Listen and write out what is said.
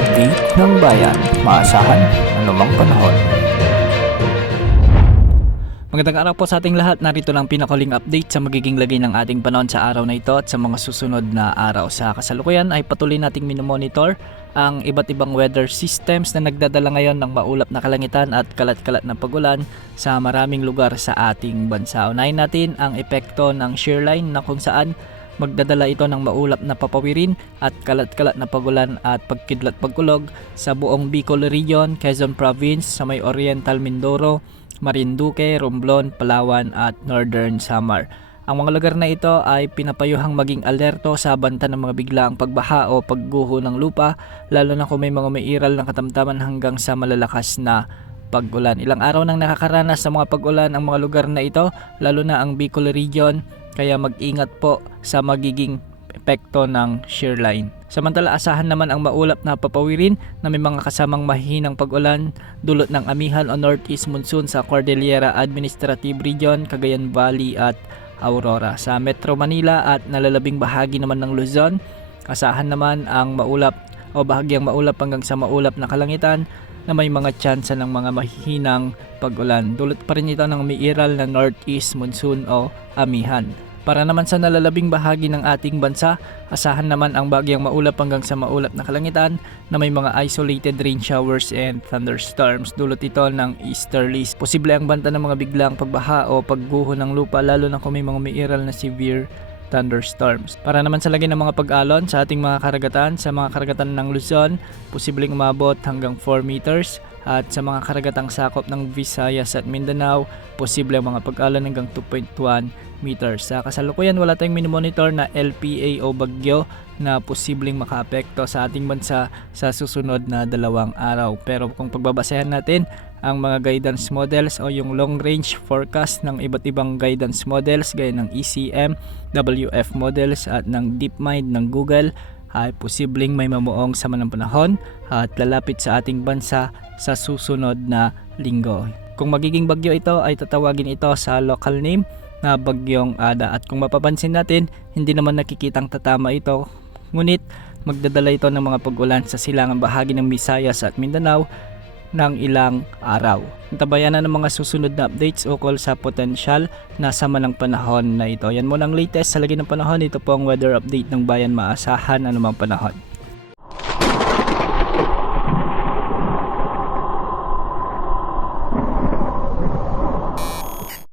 update ng bayan, maasahan anumang panahon. Magandang araw po sa ating lahat. Narito lang pinakuling update sa magiging lagay ng ating panahon sa araw na ito at sa mga susunod na araw. Sa kasalukuyan ay patuloy nating minomonitor ang iba't ibang weather systems na nagdadala ngayon ng maulap na kalangitan at kalat-kalat na pagulan sa maraming lugar sa ating bansa. Unahin natin ang epekto ng shear line na kung saan magdadala ito ng maulap na papawirin at kalat-kalat na pagulan at pagkidlat pagkulog sa buong Bicol Region, Quezon Province, sa may Oriental Mindoro, Marinduque, Romblon, Palawan at Northern Samar. Ang mga lugar na ito ay pinapayuhang maging alerto sa banta ng mga biglaang pagbaha o pagguho ng lupa, lalo na kung may mga mairal ng katamtaman hanggang sa malalakas na pag-ulan. Ilang araw nang nakakaranas sa mga pag-ulan ang mga lugar na ito, lalo na ang Bicol Region, kaya mag-ingat po sa magiging epekto ng shear line. Samantala, asahan naman ang maulap na papawirin na may mga kasamang mahihinang pag-ulan dulot ng amihan o northeast monsoon sa Cordillera Administrative Region, Cagayan Valley at Aurora. Sa Metro Manila at nalalabing bahagi naman ng Luzon, asahan naman ang maulap o bahagyang maulap hanggang sa maulap na kalangitan na may mga tsansa ng mga mahihinang pag-ulan. Dulot pa rin ito ng umiiral na northeast monsoon o amihan. Para naman sa nalalabing bahagi ng ating bansa, asahan naman ang bagyang maulap hanggang sa maulap na kalangitan na may mga isolated rain showers and thunderstorms. Dulot ito ng easterlies. Posible ang banta ng mga biglang pagbaha o pagguho ng lupa, lalo na kung may mga umiiral na severe thunderstorms. Para naman sa lagay ng mga pag-alon sa ating mga karagatan, sa mga karagatan ng Luzon, posibleng umabot hanggang 4 meters. At sa mga karagatang sakop ng Visayas at Mindanao, posible ang mga pag-alon hanggang 2.1 meters. Sa kasalukuyan, wala tayong minomonitor na LPA o bagyo na posibleng makaapekto sa ating bansa sa susunod na 2 araw. Pero kung pagbabasehan natin ang mga guidance models o yung long range forecast ng iba't ibang guidance models gaya ng ECM, WF models at ng DeepMind ng Google, ay posibleng may mamuong sama ng panahon at lalapit sa ating bansa sa susunod na linggo. Kung magiging bagyo ito ay tatawagin ito sa local name na Bagyong Ada, at kung mapapansin natin, hindi naman nakikitang tatama ito, ngunit magdadala ito ng mga pag-ulan sa silangang bahagi ng Visayas at Mindanao ng ilang araw. Tabayan na ng mga susunod na updates ukol sa potensyal na sama ng panahon na ito. Yan muna ang latest sa lagi ng panahon. Ito po ang weather update ng bayan, maasahan anumang panahon.